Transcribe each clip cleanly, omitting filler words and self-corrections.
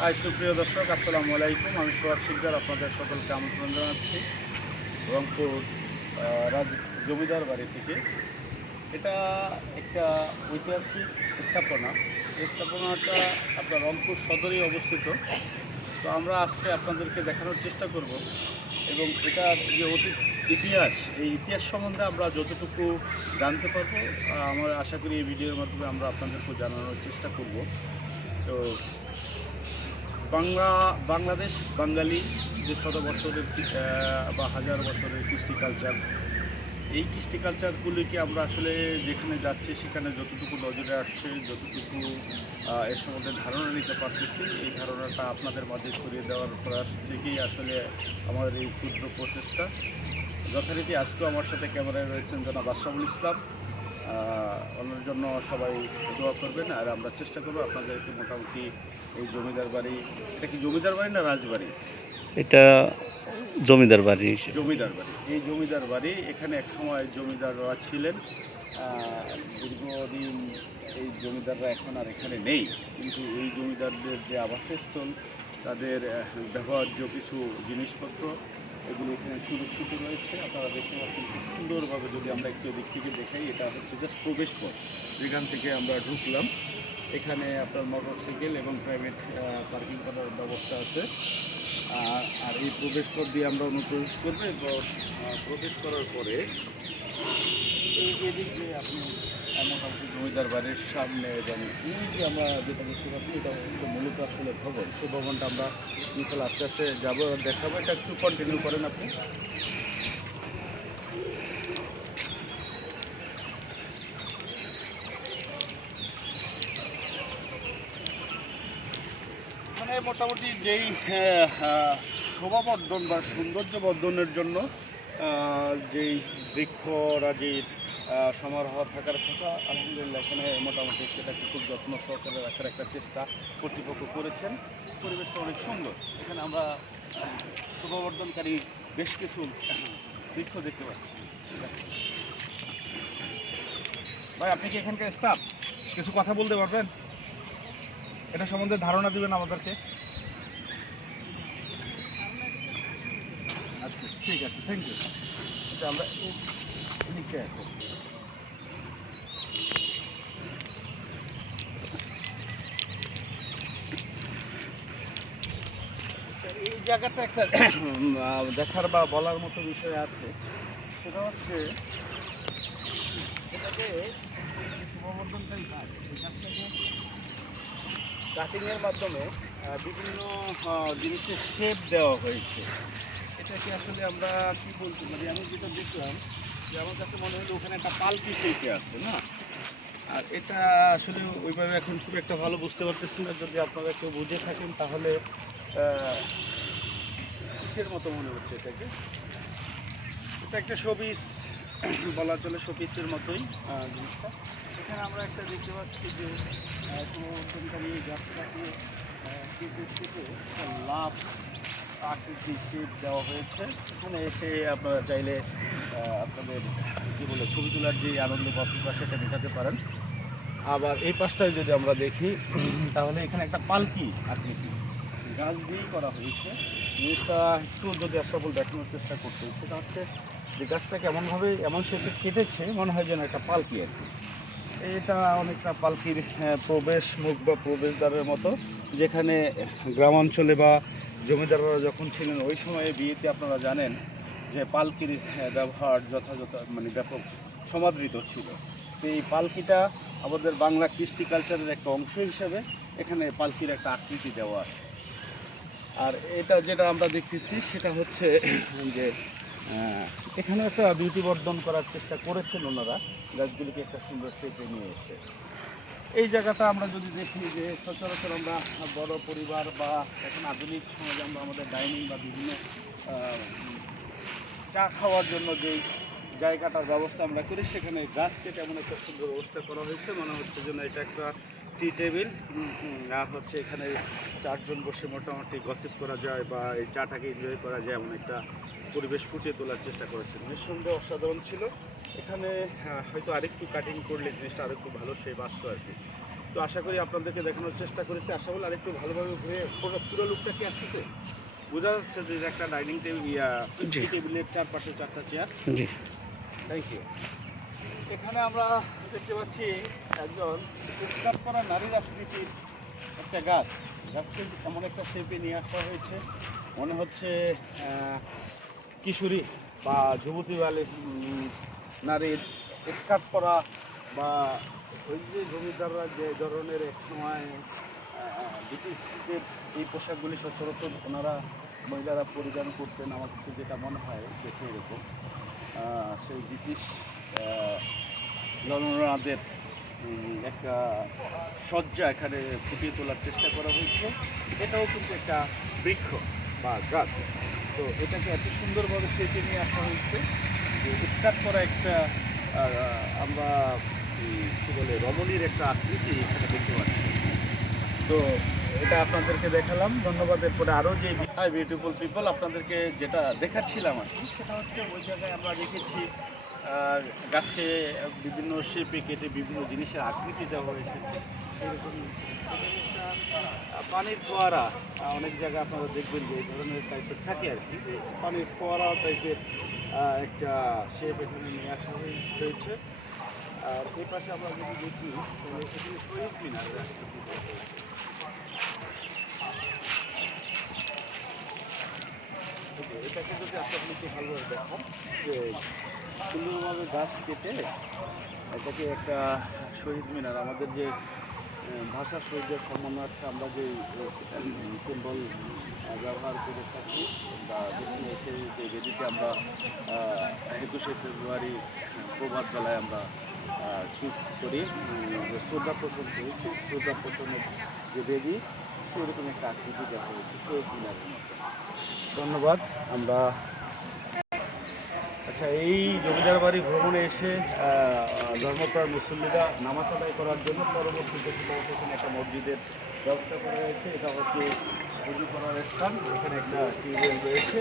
সুপ্রিয় দর্শক, আসসালামু আলাইকুম। আমি সোহাগ শিকদার আপনাদের সকলকে আমন্ত্রণ জানাচ্ছি রংপুর রাজ জমিদার বাড়ি থেকে। এটা একটা ঐতিহাসিক স্থাপনা। এই স্থাপনাটা আপনার রংপুর সদরেই অবস্থিত। তো আমরা আজকে আপনাদেরকে দেখানোর চেষ্টা করব এবং এটার যে অতীত ইতিহাস, এই ইতিহাস সম্বন্ধে আমরা যতটুকু জানতে পারবো, আমরা আশা করি এই ভিডিওর মাধ্যমে আমরা আপনাদেরকে জানানোর চেষ্টা করব। তো বাংলাদেশ বাঙালি যে শত বছরের বা হাজার বছরের কৃষ্টি কালচার, এই কৃষ্টি কালচারগুলিকে আমরা আসলে যেখানে যাচ্ছি সেখানে যতটুকু নজরে আসছে, যতটুকু এর সম্বন্ধে ধারণা নিতে পারতেছি, এই ধারণাটা আপনাদের মাঝে ছড়িয়ে দেওয়ার প্রয়াস থেকেই আসলে আমাদের এই ক্ষুদ্র প্রচেষ্টা। যথারীতি আজকেও আমার সাথে ক্যামেরায় রয়েছেন জনাব আশরাফুল ইসলাম। ওনার জন্য সবাই দোয়া করবেন, আর আমরা চেষ্টা করবো আপনাদেরকে মোটামুটি এই জমিদার বাড়ি, এটা কি জমিদার বাড়ি না রাজবাড়ি? এটা জমিদার বাড়ি। জমিদার বাড়ি। এই জমিদার বাড়ি, এখানে এক সময় জমিদাররা ছিলেন। দীর্ঘদিন এই জমিদাররা এখন আর এখানে নেই, কিন্তু এই জমিদারদের যে আবাসস্থল, তাদের ব্যবহার্য কিছু জিনিসপত্র, এগুলো এখানে সুরক্ষিত রয়েছে। আপনারা দেখতে পাচ্ছেন খুব সুন্দরভাবে। যদি আমরা একটু দিক থেকে দেখাই, এটা হচ্ছে জাস্ট প্রবেশ পথ, যেখান থেকে আমরা ঢুকলাম। এখানে আপনার মোটরসাইকেল এবং প্রাইভেট পার্কিং করার ব্যবস্থা আছে। আর এই প্রবেশ পথ দিয়ে আমরা অনুপ্রবেশ করবো এবং প্রবেশ করার পরে এই এদিক দিয়ে আপনি মোটামুটি জমিদার বাড়ির সামনে এবং এই যে আমরা যেটা দেখতে পাচ্ছি, এটা হচ্ছে মূলত আসলে ভবন। সেই ভবনটা আমরা বিকেল আস্তে আস্তে যাবো, দেখাবো। এটা একটু কন্টিনিউ করেন আপনি। মানে মোটামুটি যেই শোভাবর্ধন বা সৌন্দর্য বর্ধনের জন্য যেই বৃক্ষরাজির সমারোহ থাকার কথা, আলহামদুলিল্লাহ এখানে মোটামুটি সেটাকে খুব যত্ন সহকারে রাখার একটা চেষ্টা কর্তৃপক্ষ করেছেন। পরিবেশটা অনেক সুন্দর। এখানে আমরা শোভাবর্ধনকারী বেশ কিছু বৃক্ষ দেখতে পাচ্ছি। ভাই, আপনি কি এখানকার স্টাফ? কিছু কথা বলতে পারবেন? এটা সম্বন্ধে ধারণা দিবেন আমাদেরকে। আচ্ছা, ঠিক আছে, থ্যাংক ইউ। আচ্ছা, আমরা লিখে আছি। আচ্ছা, এই জায়গাটা একটা দেখার বা বলার মতো বিষয় আছে। সেটা হচ্ছে এটাকে শোভাবর্ধনকারী গাছ, এই গাছটাকে কাটিংয়ের মাধ্যমে বিভিন্ন জিনিসের শেপ দেওয়া হয়েছে। এটাকে আসলে আমরা কী বলতে পারি? আমি যেটা দেখলাম, যে আমার কাছে মনে হলো ওখানে একটা পালকি শেপে আছে না। আর এটা আসলে ওইভাবে এখন খুব একটা ভালো বুঝতে পারতেছি না। যদি আপনারা কেউ বুঝে থাকেন তাহলে কিসের মতো মনে হচ্ছে এটাকে? এটা একটা শোপিস বলা চলে, শোপিসের মতোই জিনিসটা। এখানে আমরা একটা দেখতে পাচ্ছি যে সমর্থনকারী গাছটাকে কেটে লাভ আকৃতি শেপ দেওয়া হয়েছে। এখানে এসে আপনারা চাইলে আপনাদের কী বলে ছবি তোলার যে আনন্দ বা প্রকাশ সেটা দেখাতে পারেন। আবার এই পাশটায় যদি আমরা দেখি, তাহলে এখানে একটা পালকি আকৃতি গাছ দিয়েই করা হয়েছে। জিনিসটা একটু যদি আশরাফুল দেখানোর চেষ্টা করতে, সেটা হচ্ছে যে গাছটা কেমনভাবে এমন শেপে কেটেছে, মনে হয় যেন একটা পালকি আর কি। এটা অনেকটা পালকির প্রবেশ মুখ বা প্রবেশদ্বারের মতো, যেখানে গ্রাম অঞ্চলে বা জমিদাররা যখন ছিলেন ওই সময়ে বিয়েতে আপনারা জানেন যে পালকির ব্যবহার যথাযথ মানে ব্যাপক সমাদৃত ছিল। তো এই পালকিটা আমাদের বাংলা কৃষ্টি কালচারের একটা অংশ হিসেবে এখানে পালকির একটা আকৃতি দেওয়া আছে। আর এটা যেটা আমরা দেখতেছি সেটা হচ্ছে যে এখানে একটা বিউটি বর্ধন করার চেষ্টা করেছেন ওনারা, গাছগুলিকে একটা সুন্দর শেপে নিয়ে এসে। এই জায়গাটা আমরা যদি দেখি যে সচরাচর আমরা বড় পরিবার বা এখন আধুনিক সমাজে আমরা আমাদের ডাইনিং বা বিভিন্ন চা খাওয়ার জন্য যেই জায়গাটার ব্যবস্থা আমরা করি, সেখানে গাছ কেটে এমন একটা সুন্দর ব্যবস্থা করা হয়েছে। মনে হচ্ছে যেন এটা একটা টি টেবিল, আর হচ্ছে এখানে চারজন বসে মোটামুটি গসিপ করা যায় বা এই চাটাকে এনজয় করা যায়, এমন একটা পরিবেশ ফুটিয়ে তোলার চেষ্টা করেছেন। নিঃসন্দেহে অসাধারণ ছিল। এখানে হয়তো আরেকটু কাটিং করলে জিনিসটা আরেকটু ভালো শেপ আসতো আর কি। তো আশা করি আপনাদেরকে দেখানোর চেষ্টা করেছি। আশা বল আরেকটু ভালোভাবে ঘুরে পুরো লুকটা কি আসতেছে, বোঝা যাচ্ছে যে এটা একটা ডাইনিং টেবিল, জি। টেবিলের চারপাশে 4টা চেয়ার। জি। Thank you. এখানে আমরা দেখতে পাচ্ছি একজন স্কার্ট করা নারীর আকৃতির একটা গাছকে এমন একটা শেপে নিয়ে আসা হয়েছে, মনে হচ্ছে কিশোরী বা যুবতী নারীর স্কার্ট পরা, বা ওই যে জমিদাররা যে ধরনের এক সময় ব্রিটিশদের এই পোশাকগুলি সচরাচর ওনারা মহিলারা পরিধান করতেন, আমার কাছে যেটা মনে হয় দেখে এরকম সেই ব্রিটিশ ললনাদের একটা সজ্জা এখানে ফুটিয়ে তোলার চেষ্টা করা হয়েছে। এটাও কিন্তু একটা বৃক্ষ বা গাছ, তো এটাকে এত সুন্দরভাবে সেটে নিয়ে আসা হয়েছে যে স্কার্ট করা একটা আমরা কী বলে রমণীর একটা আকৃতি এখানে দেখতে পাচ্ছি। তো এটা আপনাদেরকে দেখালাম, ধন্যবাদ। এরপরে আরও যে বিউটিফুল পিপল আপনাদেরকে যেটা দেখাচ্ছিলাম আর কি, সেটা হচ্ছে ওই জায়গায় আমরা দেখেছি গাছকে বিভিন্ন শেপে কেটে বিভিন্ন জিনিসের আকৃতি দেওয়া হয়েছে। এরকম একটা পানির ফোয়ারা, অনেক জায়গায় আপনারা দেখবেন যে এই ধরনের টাইপের থাকে আর কি, যে পানির ফোয়ারা টাইপের একটা শেপ এখানে নিয়ে আসা হয়েছে। আর এই পাশে আমরা যদি দেখি তাহলে এখানে শহীদ মিনার, এটাকে যদি আপনি একটু ভালোভাবে দেখান যে সুন্দরভাবে গাছ কেটে এটাকে একটা শহীদ মিনার, আমাদের যে ভাষা শহীদের সম্মানার্থে আমরা যে সিম্বল ব্যবহার করে থাকি, বা দক্ষিণ এশিয়ার যে বেদিতে আমরা 21শে ফেব্রুয়ারি প্রভাত বেলায় আমরা কী করি, শ্রদ্ধা পোষণ করি, সেই শ্রদ্ধা পোষণের যে বেদি সেরকম একটা আকৃতি দেখা হয়েছে শহীদ মিনারের মতো। ধন্যবাদ। আমরা আচ্ছা, এই জমিদার বাড়ি ভ্রমণে এসে ধর্মপ্রাণ মুসল্লিরা নামাজ আদায় করার জন্য পরবর্তীতে এখানে একটা মসজিদের ব্যবস্থা করা হয়েছে। এটা হচ্ছে উজু করার স্থান, এখানে একটা টিউবওয়েল রয়েছে,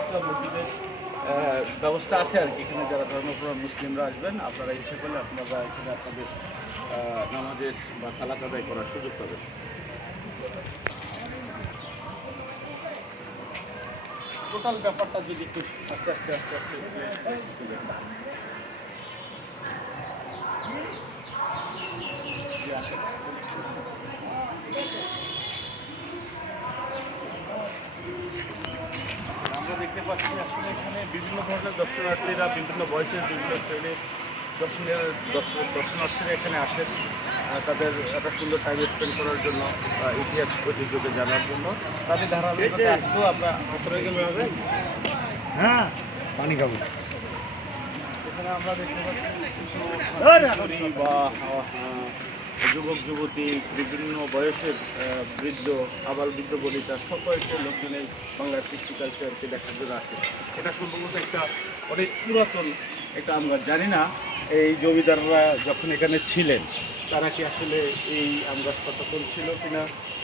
একটা মসজিদের ব্যবস্থা আছে আর কি। এখানে যারা ধর্মপ্রাণ মুসলিমরা আসবেন, আপনারা ইচ্ছে করলে আপনারা এখানে আপনাদের নামাজের বা সালাত আদায় করার সুযোগ পাবেন। টোটাল ব্যাপারটা যদি একটু আস্তে আস্তে আমরা দেখতে পাচ্ছি আসলে এখানে বিভিন্ন ধরনের দর্শনার্থীরা, বিভিন্ন বয়সের বিভিন্ন শ্রেণীর দর্শনার্থীরা এখানে আসেন তাদের একটা সুন্দর টাইম স্পেন্ড করার জন্য, ইতিহাস ঐতিহ্যকে জানার জন্য। তাদের ধারাবাহিকতা আসবো আমরা ভেতরে গেলে হবে। হ্যাঁ, পানি খাবো। এখানে আমরা দেখতে পাচ্ছি কিশোরী বা যুবক যুবতী, বিভিন্ন বয়সের বৃদ্ধ, আবার বৃদ্ধ বনিতা, সকলকে লোকজন এই বাংলার কৃষ্টি কালচারকে দেখার জন্য আসে। এটা সম্ভবত একটা অনেক পুরাতন, এটা আমরা জানি না এই জমিদাররা যখন এখানে ছিলেন তারা কি আসলে এই আম গাছ কতক্ষণ ছিল কিনা,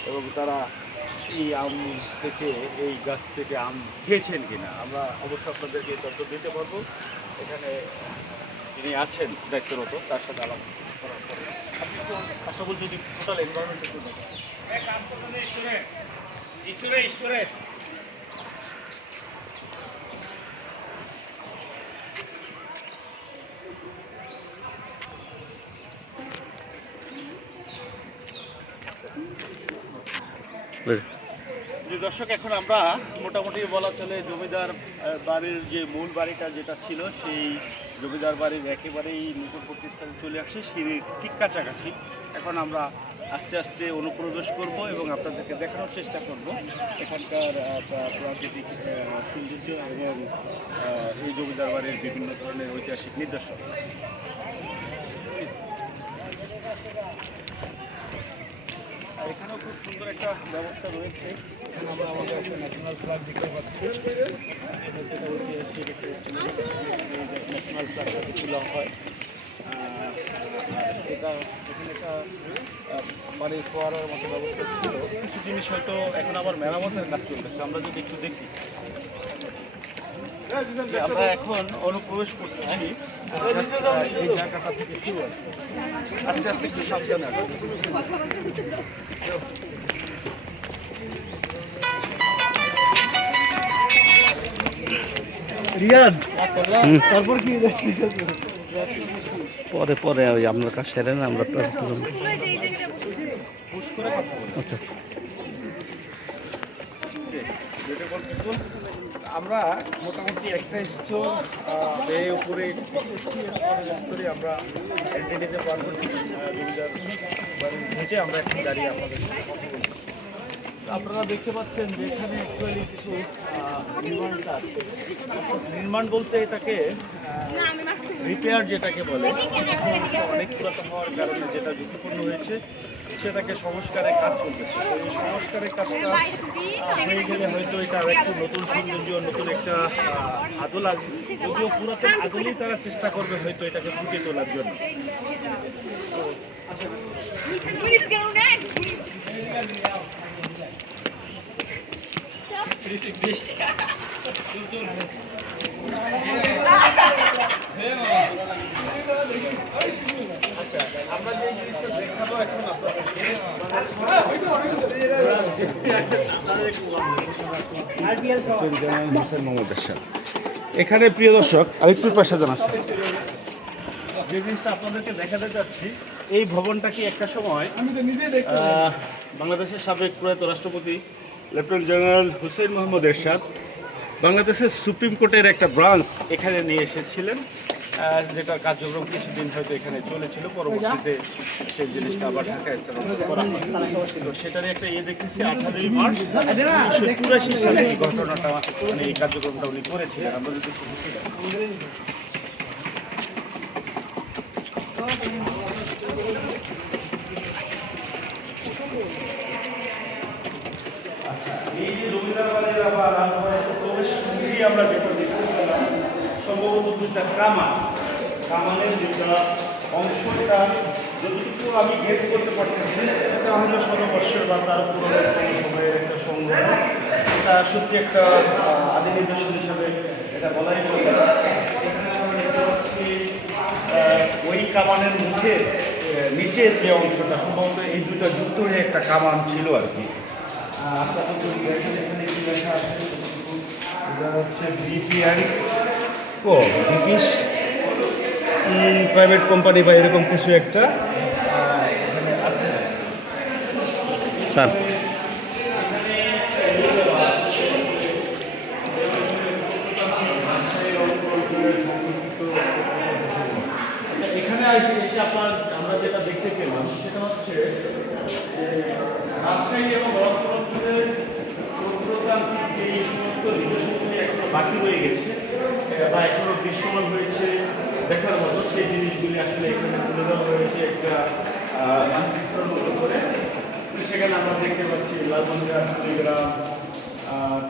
এবং তারা এই আম থেকে, এই গাছ থেকে আম খেয়েছেন কিনা, আমরা অবশ্য আপনাদেরকে এই তথ্য দিতে পারবো। এখানে যিনি আছেন দায়িত্বরত তার সাথে আলাপ করার পরে আপনি তো আশা বলছি যদি টোটাল এনভায়রনমেন্ট একটু দেখেন। যে দর্শক, এখন আমরা মোটামুটি বলা চলে জমিদার বাড়ির যে মূল বাড়িটা যেটা ছিল, সেই জমিদার বাড়ির একেবারেই নিকটবর্তী স্থানে চলে আসছে, সিঁড়ির ঠিক কাছাকাছি। এখন আমরা আস্তে আস্তে অনুপ্রবেশ করব এবং আপনাদেরকে দেখানোর চেষ্টা করব এখানকার প্রাকৃতিক সৌন্দর্য এবং এই জমিদার বাড়ির বিভিন্ন ধরনের ঐতিহাসিক নিদর্শন। এখানেও খুব সুন্দর একটা ব্যবস্থা রয়েছে। এখানে আমরা আমাদের একটা ন্যাশনাল ফ্ল্যাগ দেখতে পাচ্ছি, যেটা ঐতিহাসিক একটা ন্যাশনাল ফ্ল্যাগটা তোলা হয়। এটা এখানে একটা পানির ফোয়ারার মতো ব্যবস্থা ছিল। কিছু জিনিস হয়তো এখন আবার মেরামতের কাজ চলতেছে, আমরা যদি একটু দেখি। আমরা এখন অনুপ্রবেশ করতেছি এই জায়গাটা থেকে শুরু আছে। আস্তে আস্তে একটু সাবধানে আসবে। রিয়াদ তারপর কি পরে পরে ওই আপনার কাছে সেরেন আমরা তো আচ্ছা আমরা মোটামুটি একটা স্তর বেয়ে উপরে স্তরে আমরা এন্ট্রি নিতে পারবো। নিচে আমরা এখন দাঁড়িয়ে আপনাদের সাথে কথা বলবো। আপনারা দেখতে পাচ্ছেন যে এখানে অ্যাকচুয়ালি কিছু নির্মাণ কাজ, নির্মাণ বলতে এটাকে রিপেয়ার যেটাকে বলে, অনেক পুরাতন হওয়ার কারণে যেটা ঝুঁকিপূর্ণ হয়েছে সেটাকে সংস্কারের কাজ চলতেছে। তো এই সংস্কারের কাজটা হয়ে গেলে হয়তো এটা আর একটু নতুন সৌন্দর্য, নতুন একটা আদল আসবে। যদিও পুরাতন আদলেই তারা চেষ্টা করবে হয়তো এটাকে ফুটিয়ে তোলার জন্য। আমরা যে জিনিসটা দেখাবো এখন এখানে প্রিয় দর্শক আরেকটু পাশে জানা যে জিনিসটা আপনাদেরকে দেখাতে চাচ্ছি, এই ভবনটা কি একটা সময় বাংলাদেশের সাবেক প্রয়াত রাষ্ট্রপতি লেফটেন্যান্ট জেনারেল হুসেইন মোহাম্মদ এরশাদ বাংলাদেশের সুপ্রিম কোর্টের একটা ব্রাঞ্চ এখানে নিয়ে এসেছিলেন, যেটা কার্যক্রম কিছুদিন হয়তো এখানে চলেছিল। পরবর্তীতে সেই জিনিসটা আবার ঢাকায় স্থানান্তর করা হয়। তো সেটারই একটা দেখতেছি 18ই মার্চ 1984 সালে এই ঘটনাটা, মানে এই কার্যক্রমটা উনি করেছিলেন। আমরা যদি এই যে জমিদার বাড়ির বা রাজবাড়ির প্রবেশ মুখেই আমরা যেটা দেখতেছিলাম সম্ভবত দুটা কামানের যেটা অংশটা যতটুকু আমি গেস করতে পারতেছি এটা হলো শতবর্ষের বা তার পুরনো কোনো সময়ের একটা সংগ্রহ। এটা সত্যি একটা আদি নিদর্শন হিসাবে এটা বলাই চলে। এখানে আমরা দেখতে পাচ্ছি ওই কামানের মুখে নিচের যে অংশটা সম্ভবত এই দুটো যুক্ত হয়ে একটা কামান ছিল আর কি। আপনাদের যদি দেখেন এখানে কি লেখা আছে, এটা হচ্ছে বিপিআই ব্রিটিশ প্রাইভেট কোম্পানি বা এরকম কিছু একটা এখানে আছে স্যার। এখানে এসে আমরা যেটা দেখতে পেলাম সেটা হচ্ছে রাজশাহী এবং রংপুর অঞ্চলের প্রত্নতান্ত্রিক যে সমস্ত নিদর্শনগুলি এখনো বাকি রয়ে গেছে বা এখনো দৃশ্যমান হয়েছে দেখার মতো, সেই জিনিসগুলি আসলে এখানে তুলে দেওয়া হয়েছে একটা মানচিত্রের মতো করে। সেখানে আমরা দেখতে পাচ্ছি লালমনিরহাট, কুড়িগ্রাম,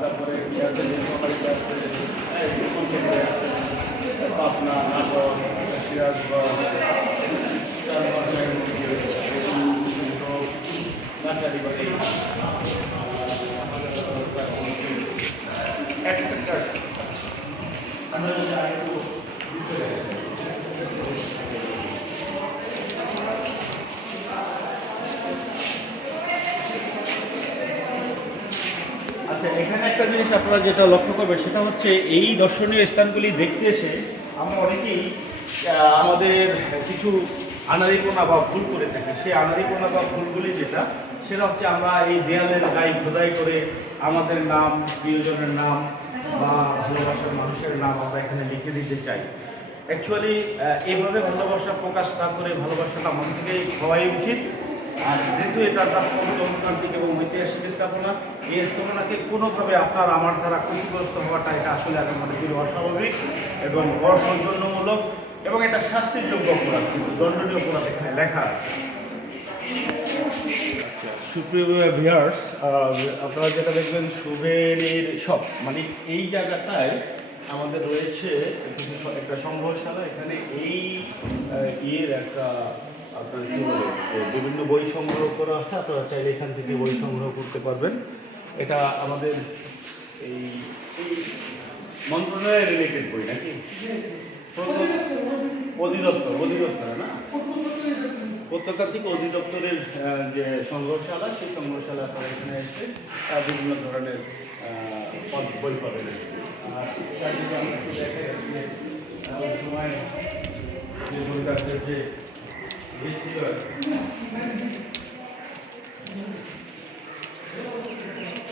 তারপরে আছে নীলফামারীতে আছে, আছে পাবনা, নাটোর, সিরাজগঞ্জ, নাচারিবাড়ি, এটসেট্রা। আমরা যদি আরেকটু আচ্ছা, এখানে একটা জিনিস আপনারা যেটা লক্ষ্য করবেন সেটা হচ্ছে এই দর্শনীয় স্থানগুলি দেখতে এসে আমরা অনেকেই আমাদের কিছু আনাড়িপনা বা ভুল করে থাকি। সেই আনাড়িপনা বা ভুলগুলি সেটা হচ্ছে আমরা এই দেয়ালের গায়ে খোদাই করে আমাদের নাম, প্রিয়জনের নাম বা ভালোবাসার মানুষের নাম আমরা এখানে লিখে দিতে চাই। অ্যাকচুয়ালি এইভাবে ভালোবাসা প্রকাশ না করে ভালোবাসাটা মন থেকেই হওয়াই উচিত। আর যেহেতু এটা একটা গণতান্ত্রিক এবং ঐতিহাসিক স্থাপনা, এই স্থাপনাকে কোনোভাবে আপনার আমার দ্বারা ক্ষতিগ্রস্ত হওয়াটা এটা আসলে আমি মনে করি অস্বাভাবিক এবং অসৌজন্যমূলক এবং এটা শাস্তিযোগ্য অপরাধ, কিন্তু দণ্ডনীয় অপরাধ এখানে লেখা আছে। সুপ্রিয় ভিউয়ার্স, আপনারা যেটা দেখবেন সুভেনির শপ, মানে এই জায়গাটায় আমাদের রয়েছে একটা সংগ্রহশালা। এখানে এই ইয়ের একটা আপনার কী বলে বিভিন্ন বই সংগ্রহ করা আছে। আপনারা চাইলে এখান থেকে বই সংগ্রহ করতে পারবেন। এটা আমাদের এই মন্ত্রণালয়ের রিলেটেড বই নাকি? অধিদপ্তরে না, প্রত্নতাত্ত্বিক অধিদপ্তরের যে সংগ্রহশালা, সেই সংগ্রহশালা আপনারা এখানে এসে বিভিন্ন ধরনের বই পাবেন। আর চারদিকে আমরা একটু দেখাই ওই সময় যে বইটাতে যে ছিল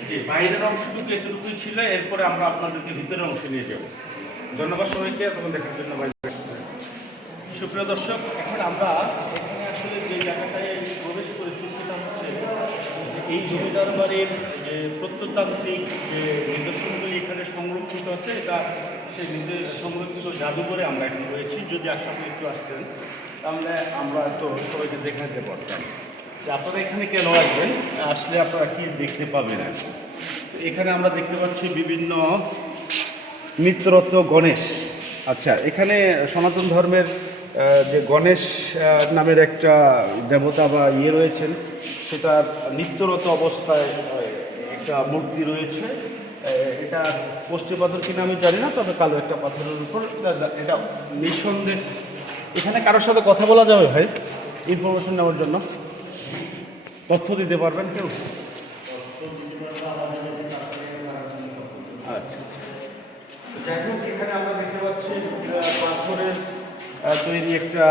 যে বাইরের অংশটুকু এতটুকুই ছিল, এরপরে আমরা আপনাদেরকে ভিতরের অংশ নিয়ে যাব। ধন্যবাদ সবাইকে তখন দেখার জন্য। সুপ্রিয় দর্শক, এখন আমরা এখানে আসলে যে জায়গাটায় প্রবেশ করেছি সেটা হচ্ছে এই জমিদার বাড়ির যে প্রত্নতাত্ত্বিক যে নিদর্শনগুলি এখানে সংরক্ষিত আছে, এটা সেই সংরক্ষিত জাদুঘরে আমরা এখন রয়েছি। যদি আসামে একটু আসতেন তাহলে আমরা তো সবাইকে দেখাতে পারতাম যে আপনারা এখানে কেন আসবেন, আসলে আপনারা কি দেখতে পাবেন। এখানে আমরা দেখতে পাচ্ছি বিভিন্ন মিত্ররত্ন গণেশ। আচ্ছা, এখানে সনাতন ধর্মের যে গণেশ নামের একটা দেবতা বা রয়েছেন, সেটার নিত্যরত অবস্থায় একটা মূর্তি রয়েছে। এটা কষ্টি পাথর কিনা আমি জানি না, তবে কালো একটা পাথরের উপর এটা নিঃসন্দেহ। এখানে কারোর সাথে কথা বলা যাবে ভাই, ইনফরমেশন নেওয়ার জন্য? তথ্য দিতে পারবেন কেউ? আচ্ছা, যাই হোক, এখানে আমরা দেখতে পাচ্ছি পাথরের তৈরি একটা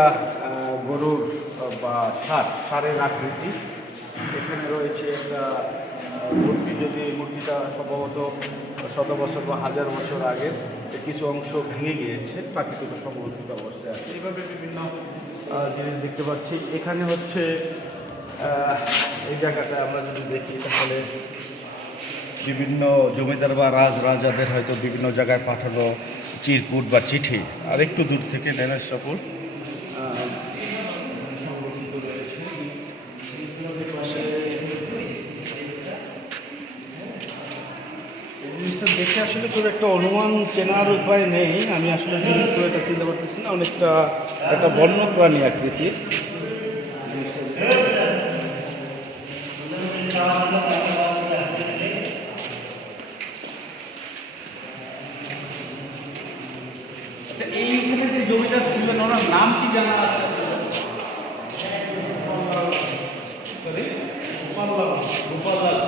গরুর বা ষাঁড়ের আকৃতি। এখানে রয়েছে একটা মূর্তি, যদি এই মূর্তিটা সম্ভবত শত বছর বা 1000 বছর আগের, কিছু অংশ ভেঙে গিয়েছে, প্রাকৃতিক সংরক্ষিত অবস্থায় আছে। এইভাবে বিভিন্ন জিনিস দেখতে পাচ্ছি। এখানে হচ্ছে এই জায়গাটা আমরা যদি দেখি তাহলে বিভিন্ন জমিদার বা রাজাদের হয়তো বিভিন্ন জায়গায় পাঠানো চিরকুট বা চিঠি। আর একটু দূর থেকে ড্যামেজ সাপোর্ট সংরক্ষিত রয়েছে। এই জিনিসটা দেখে আসলে খুব একটা অনুমান চেনার উপায় নেই। আমি আসলে জিনিস তো এটা চিন্তা করতেছি না, অনেকটা একটা বন্য প্রাণী আকৃতির এইখানে যে জমিদার ছিলেন ওনার নাম কি জানা আছে? গোপাললাল।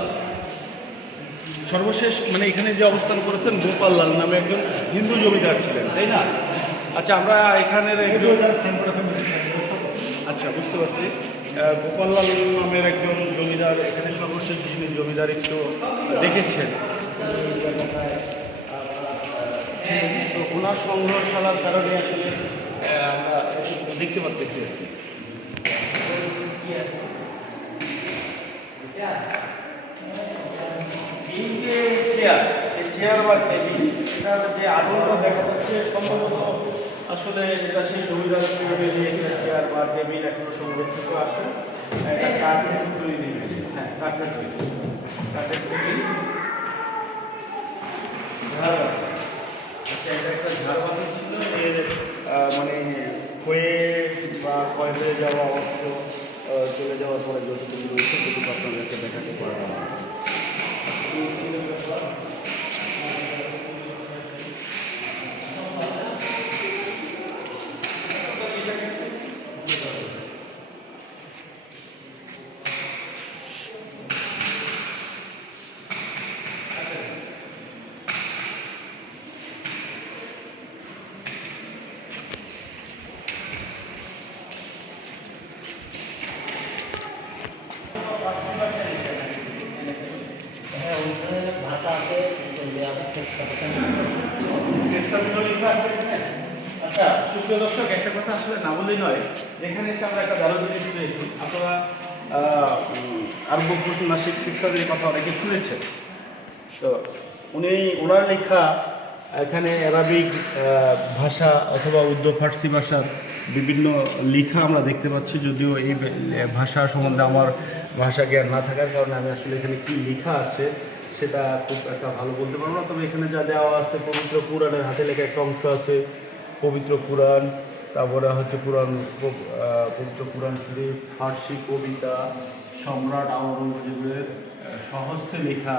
সর্বশেষ মানে এখানে যে অবস্থান করেছেন গোপাললাল নামে একজন হিন্দু জমিদার ছিলেন, তাই না? আচ্ছা, আমরা এখানের আচ্ছা বুঝতে পারছি, গোপাললাল নামের একজন জমিদার এখানে সর্বশেষ যিনি জমিদার একটু দেখেছেন, তো ওনার সংগ্রহশালার কারণে আসলে আমরা দেখতে পাচ্ছি আর কি। এই যে চেয়ার বা টেবিল, এটার যে আদলটা দেখা যাচ্ছে সম্ভবত আসলে এটা সেই জমিদার চেয়ার বা টেবিল এখনো সংরক্ষিত আছে। এটা কাঠের তৈরি, হ্যাঁ কাঠের তৈরি, কাঠের টেবিল। আচ্ছা, এটা একটা ঝাড়বাতি ছিল, এর মানে ক্ষয়ে বা ক্ষয় হয়ে যাওয়া অর্থ চলে যাওয়ার পরে যতটুকু রয়েছে সেটুকু আপনাদেরকে দেখাতে পারবো না। আচ্ছা, সুপ্রিয় দর্শক, একটা কথা আসলে না বলেই নয়, এখানে এসে আমরা একটা দারুণ জিনিস পেয়েছি। আপনারা আরব নাসিক শিক্ষাদের কথা অনেকে শুনেছেন, তো ওনার লেখা এখানে অ্যারাবিক ভাষা অথবা উর্দু ফার্সি ভাষার বিভিন্ন লেখা আমরা দেখতে পাচ্ছি। যদিও এই ভাষা সম্বন্ধে আমার ভাষা জ্ঞান না থাকার কারণে আমি আসলে এখানে কী লেখা আছে সেটা খুব একটা ভালো বলতে পারবো না। তবে এখানে যা দেওয়া আছে, পবিত্র কুরআনের হাতে লেখা একটা অংশ আছে, পবিত্র কুরআন, তারপরে হচ্ছে পবিত্র কুরআন শরীফ, ফার্সি কবিতা, সম্রাট আওরঙ্গজেবের স্বহস্তে লেখা।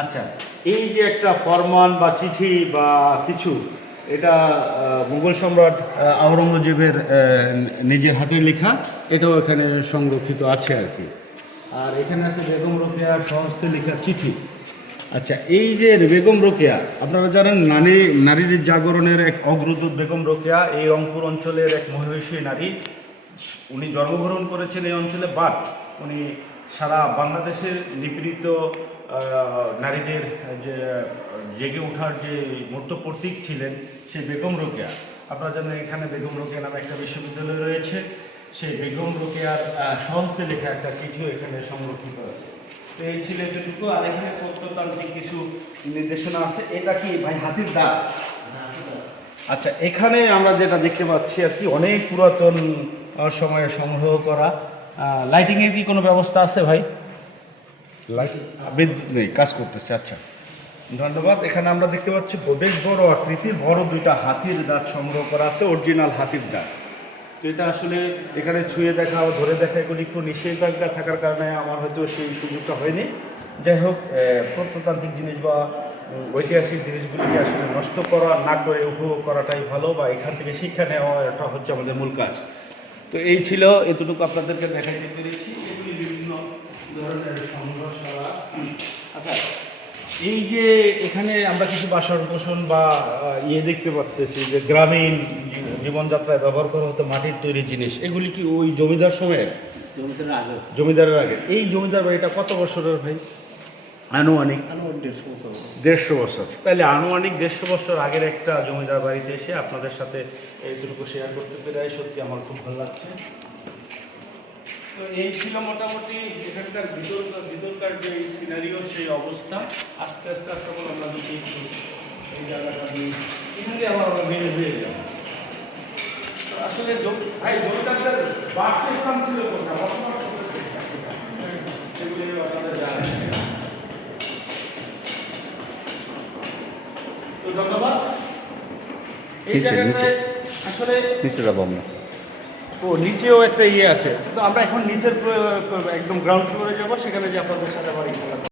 আচ্ছা, এই যে একটা ফরমান বা চিঠি বা কিছু, এটা মুঘল সম্রাট আওরঙ্গজেবের নিজের হাতের লেখা, এটাও এখানে সংরক্ষিত আছে আর কি। আর এখানে আছে বেগম রোকেয়ার স্বহস্তে লেখা চিঠি। আচ্ছা, এই যে বেগম রোকেয়া, আপনারা জানেন নারীর জাগরণের এক অগ্রদূত বেগম রোকেয়া এই রংপুর অঞ্চলের এক মহিষী নারী। উনি জন্মগ্রহণ করেছেন এই অঞ্চলে, বাট উনি সারা বাংলাদেশের নিপীড়িত নারীদের যে জেগে ওঠার যে মূর্ত প্রতীক ছিলেন সেই বেগম রোকেয়া। আপনারা জানেন এখানে বেগম রোকেয়া নামে একটা বিশ্ববিদ্যালয় রয়েছে, সেই বেগম রোকেয়ার স্বহস্তে লেখা একটা চিঠিও এখানে সংরক্ষিত আছে। তো এই ছিল এতটুকু। আর এখানে প্রত্নতান্ত্রিক কিছু নির্দেশনা আছে। এটা কি ভাই হাতির দাঁত? আচ্ছা, এখানে আমরা যেটা দেখতে পাচ্ছি আর কি অনেক পুরাতন সময়ে সংগ্রহ করা। লাইটিংয়ের কি কোনো ব্যবস্থা আছে ভাই? লাইটিং বিদ্যুৎ নেই, কাজ করতেছে। আচ্ছা, ধন্যবাদ। এখানে আমরা দেখতে পাচ্ছি বেশ বড় আকৃতির বড় দুইটা হাতির দাঁত সংগ্রহ করা আছে, অরিজিনাল হাতির দাঁত। তো এটা আসলে এখানে ছুঁয়ে দেখা ও ধরে দেখা এগুলি একটু নিষেধাজ্ঞা থাকার কারণে আমার হয়তো সেই সুযোগটা হয়নি। যাই হোক, প্রত্নতান্ত্রিক জিনিস বা ঐতিহাসিক জিনিসগুলিকে আসলে নষ্ট করা না করে উপভোগ করাটাই ভালো, বা এখান থেকে শিক্ষা নেওয়া এটা হচ্ছে আমাদের মূল কাজ। তো এই ছিল, এতটুকু আপনাদেরকে দেখাইতে পেরেছি। এগুলি বিভিন্ন ধরনের সংগ্রহশালা। আচ্ছা, এই যে এখানে আমরা কিছু বাসন কোসন বা দেখতে পাচ্ছি যে গ্রামীণ জীবনযাত্রায় ব্যবহার করা হতো মাটির তৈরি জিনিস, এগুলি কি ওই জমিদার সময়ের? জমিদারের আগে। এই জমিদার বাড়িটা কত বছরের ভাই? আনুমানিক 150 বছর। তাহলে আনুমানিক 150 বছর আগের একটা জমিদার বাড়িতে এসে আপনাদের সাথে এইটুকু শেয়ার করতে পেরে সত্যি আমার খুব ভালো লাগছে। তো এই ছিল মোটামুটি এখানকার ভিতরকার যে সিনারিও, সেই অবস্থা। আস্তে আস্তে আস্তে করে আমরা যদি একটু এই জায়গাটা দিয়ে এখানে আবার বেড়ে বেড়ে যাবো। আসলে ভাই জমিদারদের বাসস্থান ছিল কোথায়, বসবাস করতে সেগুলি আপনাদের জানেন। তো ধন্যবাদ। এই জায়গাটায় আসলে নিচে যাবো আমরা। নিচেও একটা আছে। তো আমরা এখন নিচের একদম গ্রাউন্ড ফ্লোরে যাবো, সেখানে যে আপনাদের সাথে আবার